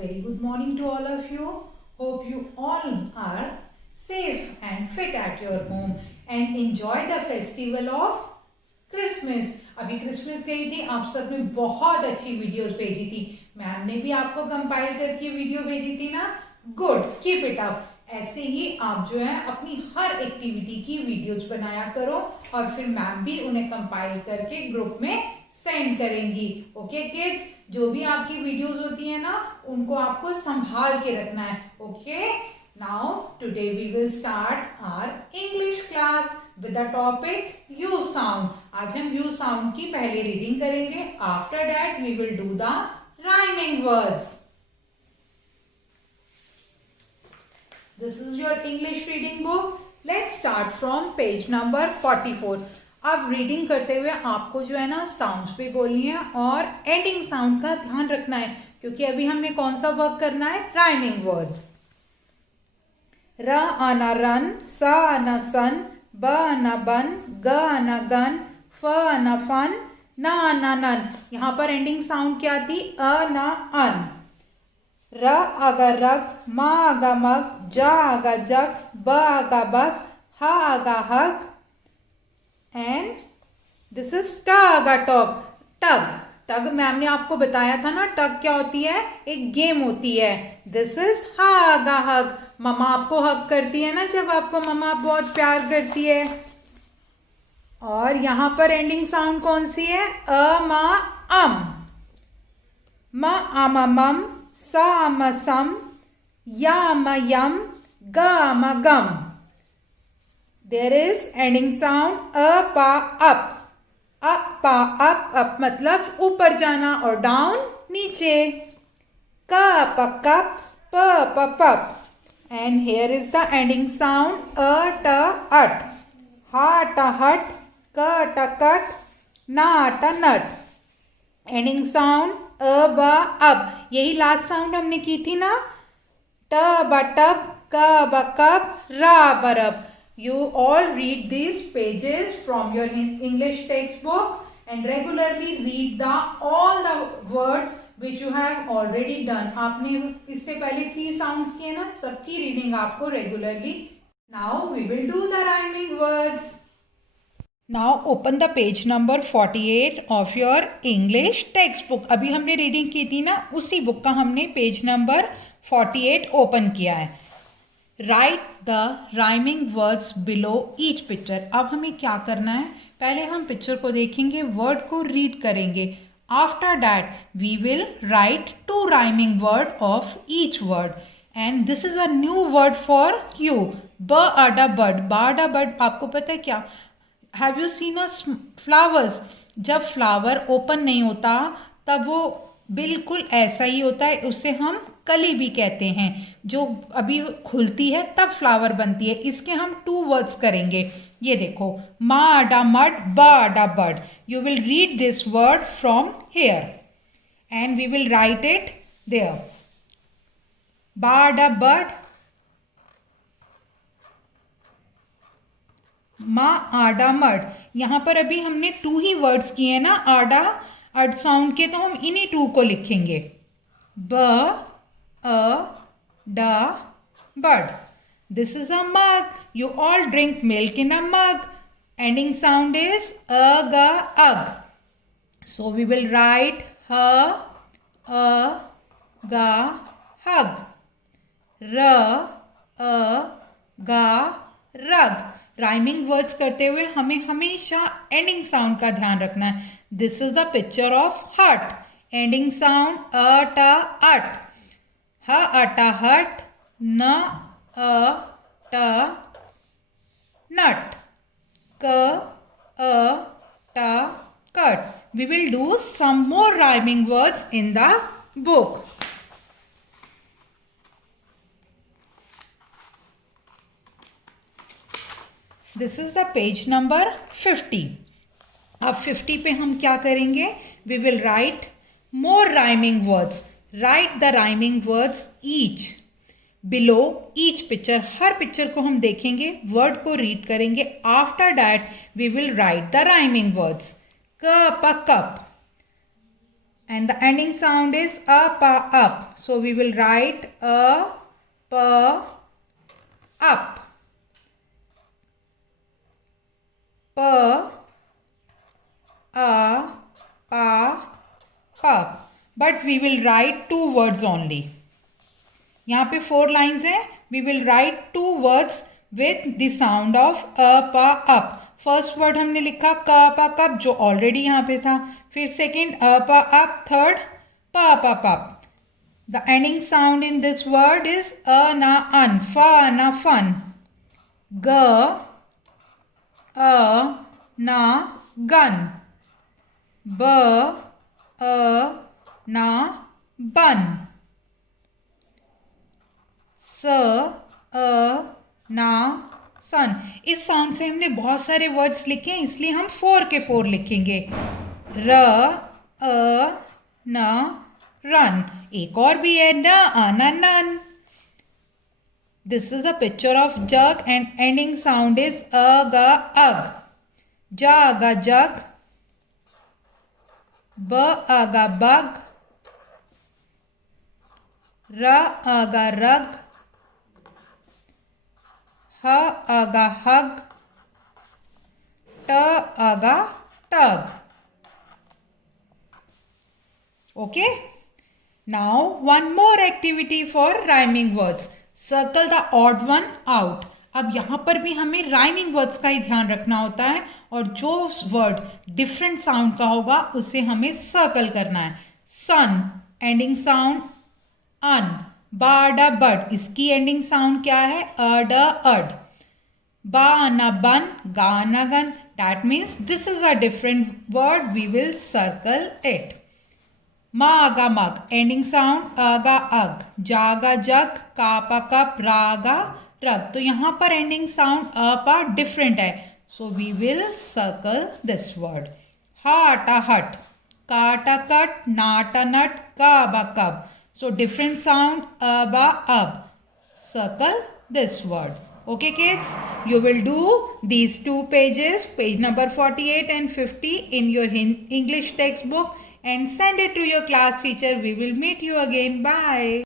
very good morning to all of you. Hope you all are safe and fit at your home and enjoy the festival of Christmas. अभी Christmas गई थी, आप सब ने बहुत अच्छी वीडियोस भेजी थी. मैम ने भी आपको कंपाइल करके वीडियो भेजी थी ना. Good, keep it up. ऐसे ही आप जो है अपनी हर एक्टिविटी की वीडियोस बनाया करो और फिर मैम भी उन्हें कंपाइल करके ग्रुप में सेंड करेंगी. ओके किड्स, जो भी आपकी वीडियोस होती है ना उनको आपको संभाल के रखना है. Okay, now today we will start our English class with the topic U sound. आज हम यू साउंड की पहले रीडिंग करेंगे. After that we will do the rhyming words. This is your English reading book. Let's start from page number 44. अब reading करते हुए आपको जो है ना साउंड्स भी बोलनी है और एंडिंग साउंड का ध्यान रखना है, क्योंकि अभी हमने कौन सा वर्क करना है? Rhyming words. र आना रन, स आना सन, ब आना बन, ग आना गन, फ आना फन, न आना नन. यहाँ पर एंडिंग साउंड क्या थी? अ ना अन. र आगा रग, मा आगा मग, जा आगा जग, ब आगा बग, हा आगा हग, एंड दिस इज ट आगा टॉग, टग. टग मैम ने आपको बताया था ना, टग क्या होती है? एक गेम होती है. दिस इज हा आगा हग. मम्मा आपको हग करती है ना जब आपको मम्मा बहुत प्यार करती है. और यहां पर एंडिंग साउंड कौन सी है? अ मा अम. म आमा मम, सा आमा सम, या आमा यम, ग आमा गम. देयर इज एंडिंग साउंड अ पा अप. अप पा अप. अप मतलब ऊपर जाना और डाउन नीचे. क प कप, प प पप. And here is the ending sound अ ट अट. हा ट हट, क ट कट, ना ट नट. एंडिंग साउंड अ ब अब. यही लास्ट साउंड हमने की थी ना. ट ब टब, क ब कब, र बरब. You all read these pages from your English textbook and regularly read all the words which you have already done. आपने इससे पहले 3 sounds किए ना, सबकी रीडिंग आपको regularly. Now we will do the rhyming words. Now open the page number 48 of your English textbook. अभी हमने reading की थी ना, उसी बुक का हमने पेज नंबर 48 ओपन किया है. Right the rhyming words below each picture. अब हमें क्या करना है? पहले हम पिक्चर को देखेंगे, वर्ड को रीड करेंगे. After that we will write 2 rhyming word of each word. And this is a new word for you. ब आडा बर्ड. बाडा बर्ड आपको पता है क्या? Have you seen a flowers? जब फ्लावर ओपन नहीं होता तब वो बिल्कुल ऐसा ही होता है, उससे हम कली भी कहते हैं. जो अभी खुलती है तब फ्लावर बनती है. इसके हम 2 वर्ड्स करेंगे. ये देखो, मा आडा मड, ब आडा bird. You will read this word from here and we will write it there. बा आडा बर्ड, मा आडा मड. यहां पर अभी हमने 2 ही वर्ड्स किए हैं ना, आडा अड साउंड के, तो हम इन्हीं 2 को लिखेंगे. ब अ डा bird. This is a mug. You all drink milk in a mug. Ending sound is अ ग अग. सो वी विल राइट ह अ ग हग, र अ ग रग. राइमिंग वर्ड्स करते हुए हमें हमेशा एंडिंग साउंड का ध्यान रखना है. This is the picture of हट. एंडिंग साउंड अ ट अट. ह अट हट, न अ ट नट, क अ ट cut. We will do some more rhyming words in the book. This is the page number 50. अब 50 पे हम क्या करेंगे? We will write more rhyming words. Write the rhyming words each below each picture. Her picture को हम देखेंगे, word को read करेंगे. After that we will write the rhyming words. क प cup and the ending sound is a, pa, up. So we will write a, pa, up. Pa, a, pa, up. But we will write 2 words only. यहाँ पे 4 lines हैं. We will write 2 words with the sound of a, pa, up. First word हमने लिखा क, प, cup, जो already यहाँ पे था. फिर सेकेंड अ, प, अप. थर्ड प, प, पप. The ending sound in this word is a, ना, अन. फ, ना, फन. ग, अ, ना, गन. ब, अ, ना, बन. स, अ, ना, सन. इस साउंड से हमने बहुत सारे वर्ड्स लिखे हैं, इसलिए हम 4 के 4 लिखेंगे. र, अ, न, रन. एक और भी है न, अन, nun. This is a picture of jug and ending sound is अ, ग, अग. ज, ग, जग. ब, अ, ग, बग. र, अ, ग, रग. ह, aga, hug. T, aga, tug. Okay? Now one more activity for rhyming words. Circle the odd one out. अब यहाँ पर भी हमें rhyming words का ही ध्यान रखना होता है और जो वर्ड डिफरेंट साउंड का होगा उसे हमें सर्कल करना है. सन एंडिंग साउंड अन. बाड, बड, इसकी एंडिंग साउंड क्या है? अड, अड. बा, न, बन. गा, न, gun. That means this is a different word. We will circle it. Ma, ga, mug. Ending sound aga, ug. Jaga, jug. Kapa, cup. Raga, rug. तो यहाँ पर ending sound pa different है. So we will circle this word. Hata, hut. Kata, cut. Nata, nut. Kaba, cub. So different sound ba, ab. Circle this word. Okay kids, you will do these 2 pages, page number 48 and 50 in your English textbook and send it to your class teacher. We will meet you again. Bye.